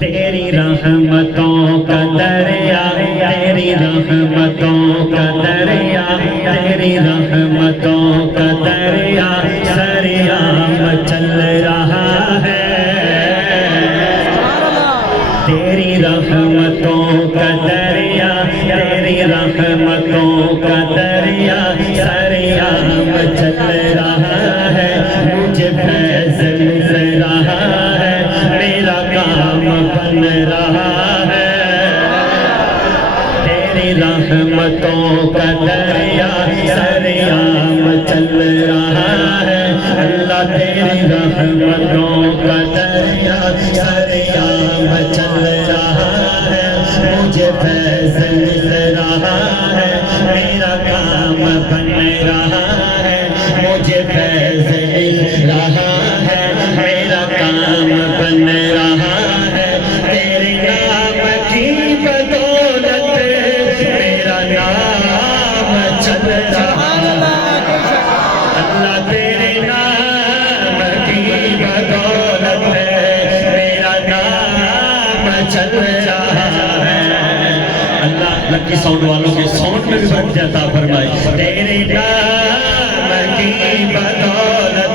تیری رحمتوں کا دریا، تیری رحمتوں کا دریا، تیری رحمتوں کا دریا سریام چل رہا ہے۔ تیری رحمتوں کا دریا، تیری رحمتوں کا دریا سریام چل رہا ہے۔ مجھے فیض مل رہا ہے، میرا کام بن رہا ہے۔ تیری رحمتوں کا دریا سریام چل رہا ہے۔ اللہ تیری رحمتوں کا دریا سریام چل رہا ہے۔ مجھے فیض مل رہا ہے، میرا کام بن رہا ہے۔ مجھے فیض مل رہا ہے، میرا کام بن رہا ہے۔ تیرے نام کی بدولت میرا نام چل رہا ہے۔ اللہ تیرے نام کی بدولت میرا نام چل رہا ہے۔ اللہ لکی ساؤنڈ والوں کے ساؤنڈ میں بھی بڑھ جاتا فرمائے۔ تیرے نام کی بدولت